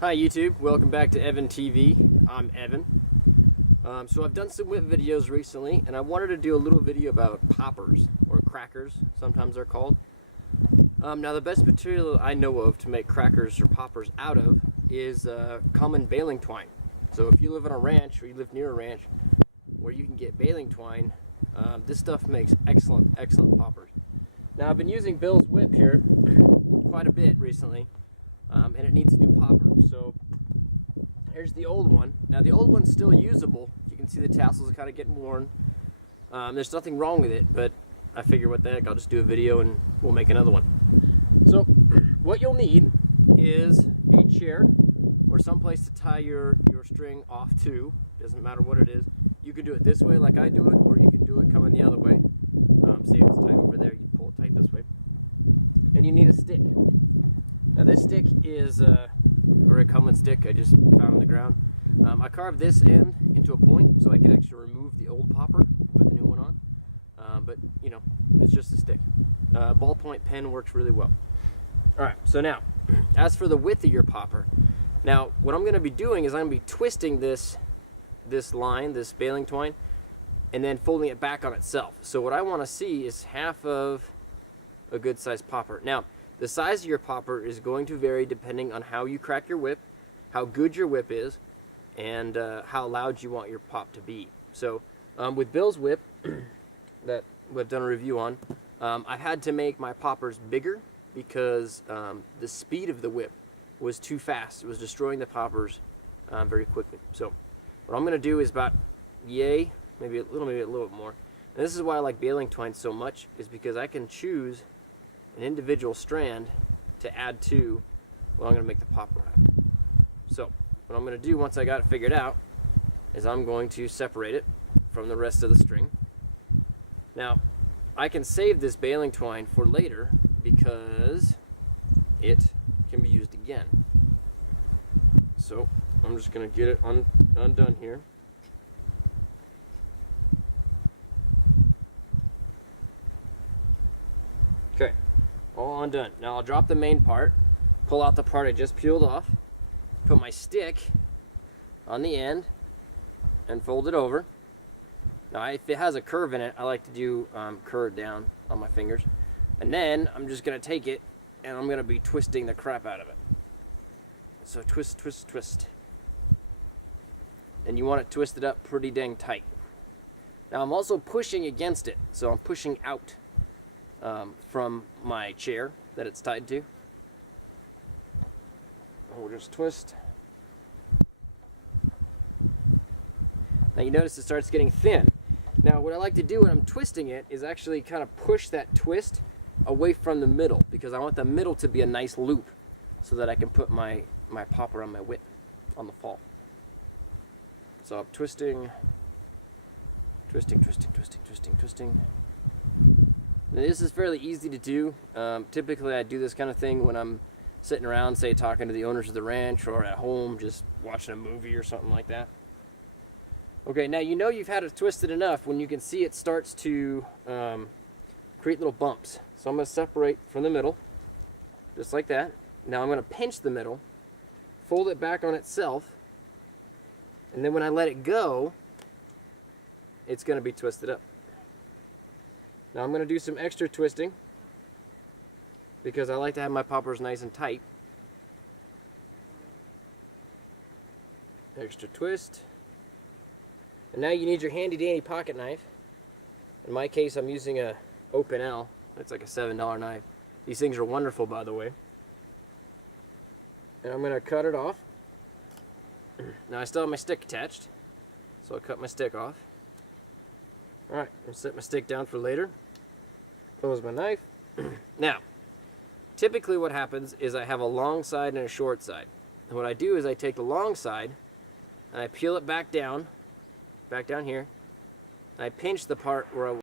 Hi YouTube, welcome back to Evan TV. I'm Evan. So I've done some whip videos recently, and I wanted to do a little video about poppers, or crackers, sometimes they're called. Now the best material I know of to make crackers or poppers out of is common baling twine. So if you live on a ranch, or you live near a ranch, where you can get baling twine, this stuff makes excellent poppers. Now I've been using Bill's whip here quite a bit recently, and it needs a new popper. So here's the old one. Now the old one's still usable. You can see the tassels kind of get worn. There's nothing wrong with it, but I figure what the heck, I'll just do a video and we'll make another one. So what you'll need is a chair or some place to tie your string off to. Doesn't matter what it is. You can do it this way like I do it, or you can do it coming the other way. See, it's tight over there. You can pull it tight this way. And you need a stick. Now this stick is a very common stick I just found on the ground. I carved this end into a point so I could actually remove the old popper and put the new one on. But you know, it's just a stick. Ballpoint pen works really well. Alright, so now, as for the width of your popper, now what I'm going to be doing is I'm going to be twisting this line, this baling twine, and then folding it back on itself. So what I want to see is half of a good sized popper. Now, the size of your popper is going to vary depending on how you crack your whip, how good your whip is, and how loud you want your pop to be. So with Bill's whip, that I've done a review on, I had to make my poppers bigger because the speed of the whip was too fast. It was destroying the poppers very quickly. So what I'm going to do is about maybe a little bit more. And this is why I like baling twine so much, is because I can choose an individual strand to add to what I'm going to make the popper out of. So what I'm going to do once I got it figured out is I'm going to separate it from the rest of the string. Now I can save this baling twine for later because it can be used again. So I'm just going to get it undone here. Okay, all undone. Now I'll drop the main part, pull out the part I just peeled off, put my stick on the end, and fold it over. Now if it has a curve in it, I like to do curve down on my fingers. And then I'm just going to take it and I'm going to be twisting the crap out of it. So twist, twist, twist. And you want it twisted up pretty dang tight. Now I'm also pushing against it, so I'm pushing out from my chair that it's tied to. We'll just twist. Now you notice it starts getting thin. Now what I like to do when I'm twisting it is actually kind of push that twist away from the middle, because I want the middle to be a nice loop so that I can put my popper on my whip on the fall. So I'm twisting. Now this is fairly easy to do. Typically I do this kind of thing when I'm sitting around, say talking to the owners of the ranch, or at home just watching a movie or something like that. Okay, now you know you've had it twisted enough when you can see it starts to create little bumps. So I'm going to separate from the middle, just like that. Now I'm going to pinch the middle, fold it back on itself, and then when I let it go, it's going to be twisted up. Now I'm going to do some extra twisting because I like to have my poppers nice and tight. Extra twist. And now you need your handy dandy pocket knife. In my case, I'm using a Opinel. It's like a $7 knife. These things are wonderful, by the way. And I'm going to cut it off. Now I still have my stick attached, so I'll cut my stick off. Alright, I'm going to set my stick down for later. Close my knife. Now, typically what happens is I have a long side and a short side. And what I do is I take the long side and I peel it back down here, and I pinch the part where I